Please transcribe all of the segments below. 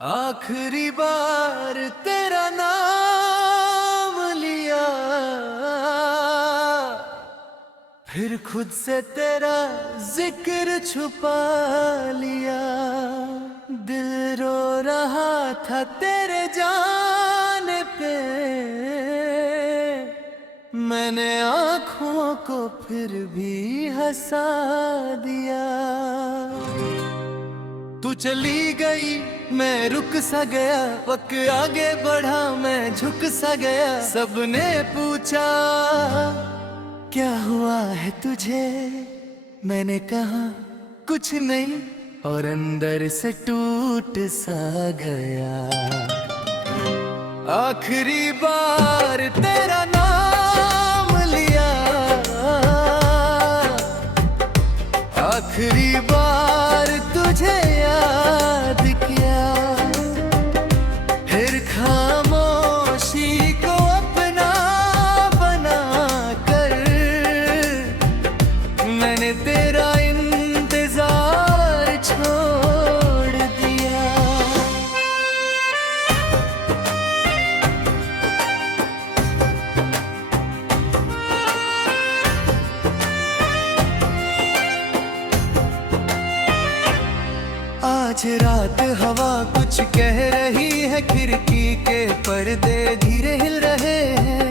आखिरी बार तेरा नाम लिया, फिर खुद से तेरा जिक्र छुपा लिया। दिल रो रहा था तेरे जाने पे, मैंने आँखों को फिर भी हंसा दिया। तू चली गई मैं रुक सा गया, वक्त आगे बढ़ा मैं झुक सा गया। सबने पूछा क्या हुआ है तुझे, मैंने कहा कुछ नहीं, और अंदर से टूट सा गया। आखिरी बार तेरा नाम लिया, आखिरी बार तुझे याद किया, फिर खामोशी को अपना बना कर मैंने तेरा इंतजार छोड़ दिया। आज रात हवा कुछ कह रही है, खिड़की के पर्दे धीरे हिल रहे हैं।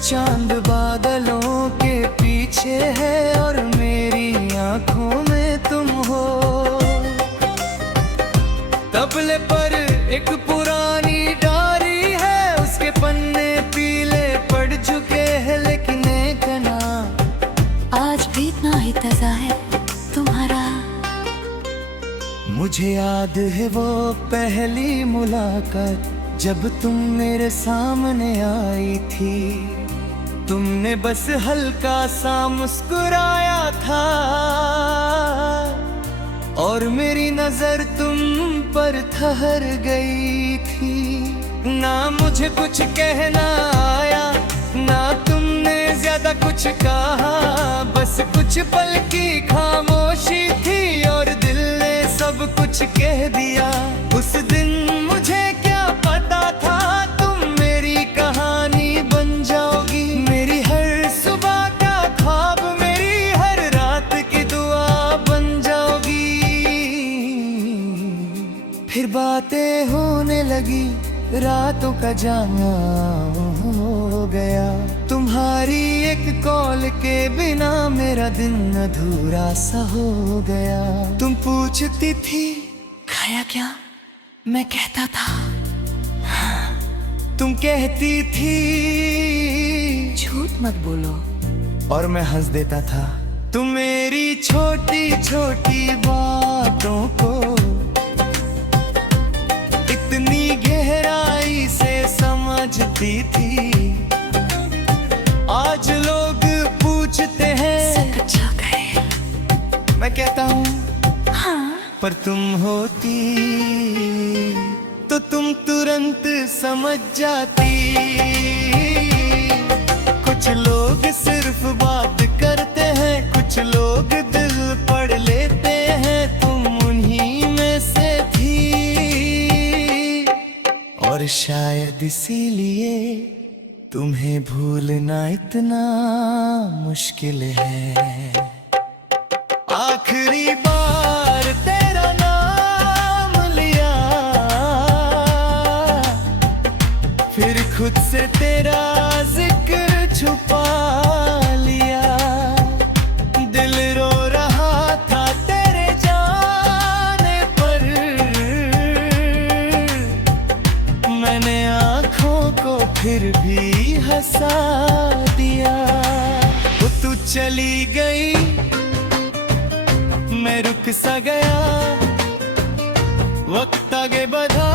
चांद बादलों के पीछे है और मेरी आंखों में तुम हो। तबले पर एक पुरानी डायरी है, उसके पन्ने पीले पड़ चुके हैं, लेकिन एक नाम आज भी इतना ही ताजा है तुम्हारा। मुझे याद है वो पहली मुलाकात, जब तुम मेरे सामने आई थी। तुमने बस हल्का सा मुस्कुराया था और मेरी नजर तुम पर ठहर गई थी। ना मुझे कुछ कहना आया, ना तुमने ज्यादा कुछ कहा, बस कुछ पल की खामोशी थी और दिल ने सब कुछ कह दिया। उस दिन मुझे क्या पता था तुम मेरी कहानी बन जाओगी, मेरी हर सुबह का ख्वाब, मेरी हर रात की दुआ बन जाओगी। फिर बातें होने लगी, रातों का जाना हो गया। तुम्हारी एक कॉल के बिना मेरा दिन अधूरा सा हो गया। तुम पूछती थी खाया क्या, मैं कहता था तुम कहती थी झूठ मत बोलो, और मैं हंस देता था। तुम मेरी छोटी छोटी बातों को इतनी गहराई से समझती थी। आज लोग पूछते हैं अच्छा गए, मैं कहता हूँ हाँ पर तुम होती तो तुम तुरंत समझ जाती। कुछ लोग सिर्फ बात करते हैं, कुछ लोग दिल पढ़ लेते हैं, तुम उन्हीं में से थी। और शायद इसीलिए तुम्हें भूलना इतना मुश्किल है। आखिरी बार तेरा नाम लिया, फिर खुद से तेरा जिक्र छुपा लिया। दिल रो रहा था तेरे जाने पर, मैंने आँखों को फिर भी हंसा दिया। वो तू चली गई मैं रुक सा गया, वक्त आगे बढ़ा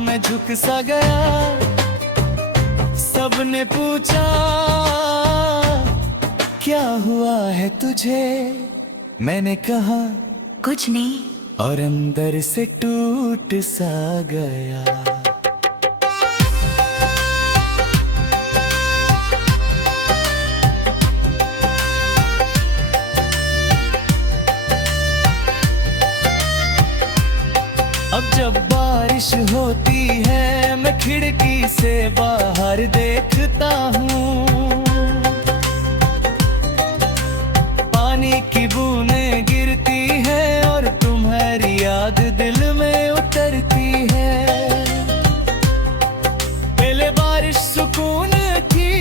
मैं झुक सा गया। सबने पूछा क्या हुआ है तुझे, मैंने कहा कुछ नहीं, और अंदर से टूट सा गया। अब जब बारिश होती है मैं खिड़की से बाहर देखता हूँ, पानी की बूंदें गिरती है और तुम्हारी याद दिल में उतरती है। पहले बारिश सुकून थी,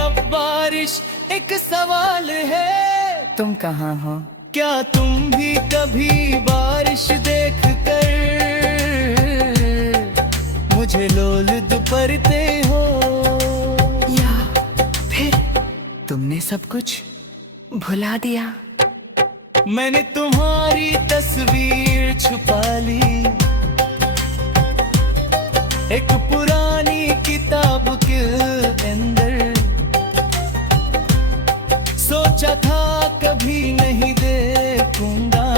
अब बारिश एक सवाल है, तुम कहाँ हो? क्या तुम भी कभी बारिश देख कर मुझे लोल दुपरते हो, या फिर तुमने सब कुछ भुला दिया? मैंने तुम्हारी तस्वीर छुपा ली एक पुरानी किताब के अंदर, सोचा था कभी नहीं देखूंगा,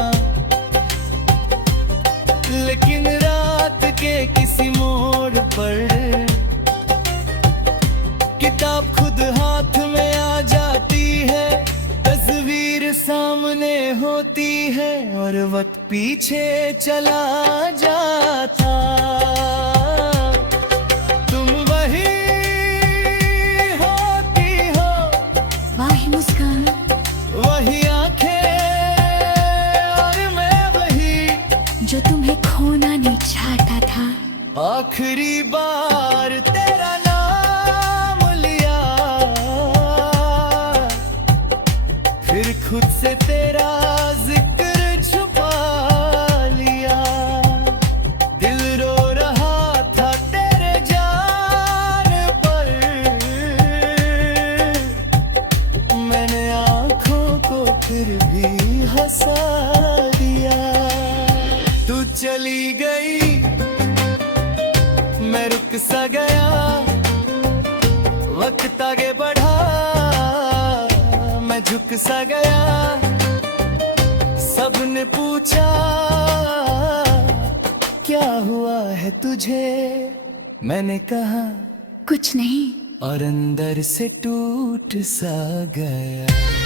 लेकिन रात के किसी मोड़ पर किताब खुद हाथ में आ जाती है, तस्वीर सामने होती है और वक्त पीछे चला जाता। तुम वही होती हो, वही मुस्कान, वही आंखें और मैं वही जो तुम्हें खोना नहीं चाहता था। आखिरी बार तेरा नाम लिया, फिर खुद से तेरा जिक्र छुपा लिया, दिल रो रहा था तेरे जान पर, मैंने आंखों को फिर भी हंसा दिया। तू चली गई, मैं रुक सा गया, वक्त आगे बढ़ा, मैं झुक सा गया, सबने पूछा क्या हुआ है तुझे, मैंने कहा कुछ नहीं। और अंदर से टूट सा गया।